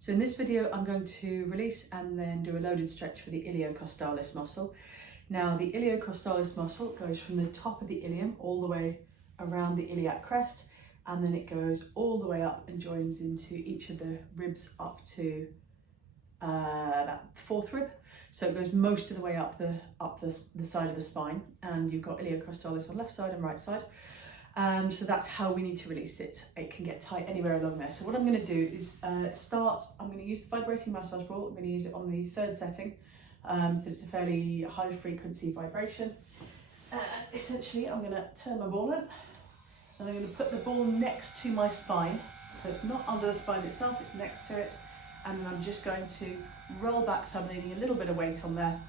So in this video, I'm going to release and then do a loaded stretch for the iliocostalis muscle. Now the iliocostalis muscle goes from the top of the ilium all the way around the iliac crest, and then it goes all the way up and joins into each of the ribs up to that fourth rib. So it goes most of the way up the side of the spine, and you've got iliocostalis on left side and right side. So that's how we need to release it. It can get tight anywhere along there. So what I'm going to do is I'm going to use the vibrating massage ball. I'm going to use it on the third setting, so it's a fairly high frequency vibration. Essentially, I'm going to turn my ball in, and I'm going to put the ball next to my spine. So it's not under the spine itself, it's next to it. And then I'm just going to roll back, so I'm leaving a little bit of weight on there.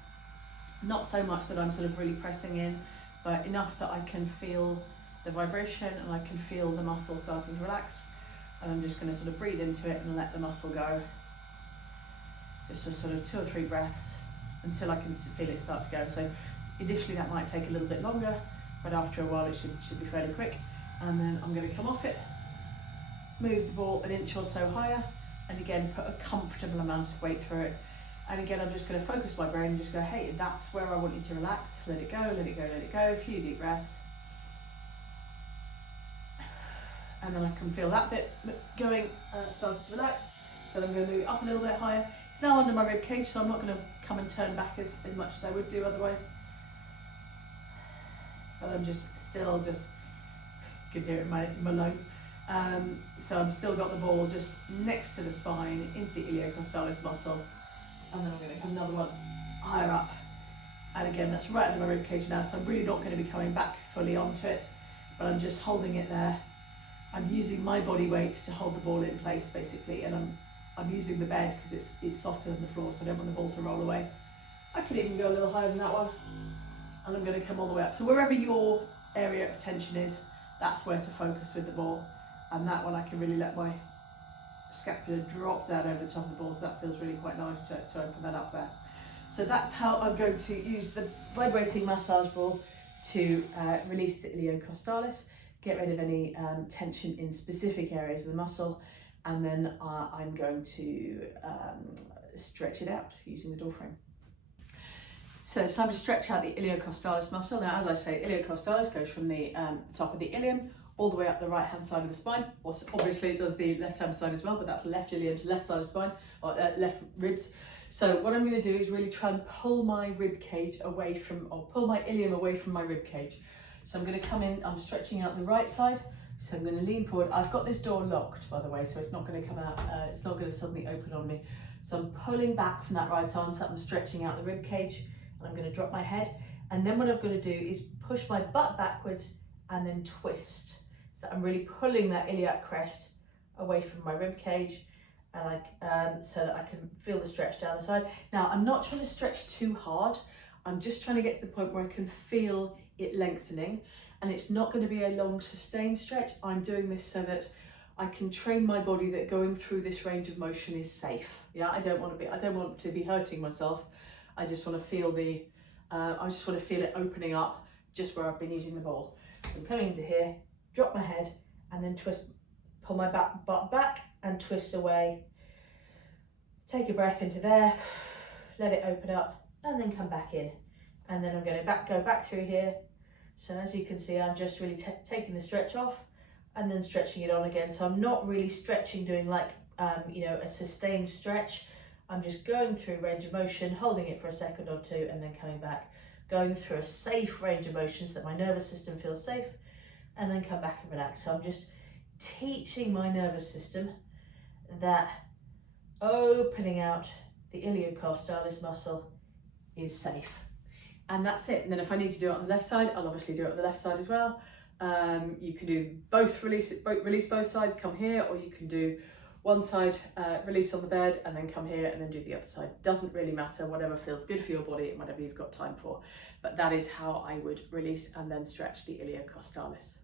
Not so much that I'm sort of really pressing in, but enough that I can feel the vibration and I can feel the muscle starting to relax. And I'm just going to sort of breathe into it and let the muscle go. Just for sort of 2 or 3 breaths until I can feel it start to go. So initially that might take a little bit longer, but after a while it should be fairly quick. And then I'm going to come off it, move the ball an inch or so higher, and again put a comfortable amount of weight through it. And again, I'm just going to focus my brain and just go, hey, that's where I want you to relax. Let it go, let it go, let it go. A few deep breaths. And then I can feel that bit going, starting to relax. So I'm going to move up a little bit higher. It's now under my rib cage, so I'm not going to come and turn back as much as I would do otherwise. But I'm just still you can hear it in my lungs. So I've still got the ball just next to the spine, into the iliocostalis muscle. And then I'm going to have another one higher up. And again, that's right under my rib cage now, so I'm really not going to be coming back fully onto it, but I'm just holding it there. I'm using my body weight to hold the ball in place basically, and I'm using the bed because it's softer than the floor, so I don't want the ball to roll away. I could even go a little higher than that one, and I'm going to come all the way up. So wherever your area of tension is, that's where to focus with the ball. And that one I can really let my scapula drop down over the top of the ball, so that feels really quite nice to open that up there. So that's how I'm going to use the vibrating massage ball to release the iliocostalis, get rid of any tension in specific areas of the muscle, and then I'm going to stretch it out using the door frame. So it's time to stretch out the iliocostalis muscle. Now, as I say, iliocostalis goes from the top of the ilium all the way up the right hand side of the spine. Also, obviously it does the left hand side as well, but that's left ilium to left side of the spine, or left ribs. So what I'm going to do is really try and pull my rib cage away from, or pull my ilium away from my rib cage. So I'm going to come in, I'm stretching out the right side, so I'm going to lean forward. I've got this door locked, by the way, so it's not going to come out, it's not going to suddenly open on me. So I'm pulling back from that right arm, so I'm stretching out the rib cage, and I'm going to drop my head. And then what I'm going to do is push my butt backwards and then twist. So I'm really pulling that iliac crest away from my rib cage, and so that I can feel the stretch down the side. Now, I'm not trying to stretch too hard. I'm just trying to get to the point where I can feel it lengthening, and it's not going to be a long sustained stretch. I'm doing this so that I can train my body that going through this range of motion is safe. Yeah, I don't want to be hurting myself. I just want to feel it opening up just where I've been using the ball. So I'm coming into here, drop my head, and then twist, pull my butt back and twist away. Take a breath into there, let it open up, and then come back in. And then I'm going to go back through here. So as you can see, I'm just really taking the stretch off and then stretching it on again. So I'm not really stretching, doing like, a sustained stretch. I'm just going through range of motion, holding it for a second or two, and then coming back, going through a safe range of motion so that my nervous system feels safe, and then come back and relax. So I'm just teaching my nervous system that opening out the iliocostalis muscle is safe. And that's it. And then if I need to do it on the left side, I'll obviously do it on the left side as well. You can do both, release both sides, come here, or you can do one side, release on the bed, and then come here and then do the other side. Doesn't really matter, whatever feels good for your body and whatever you've got time for. But that is how I would release and then stretch the iliocostalis.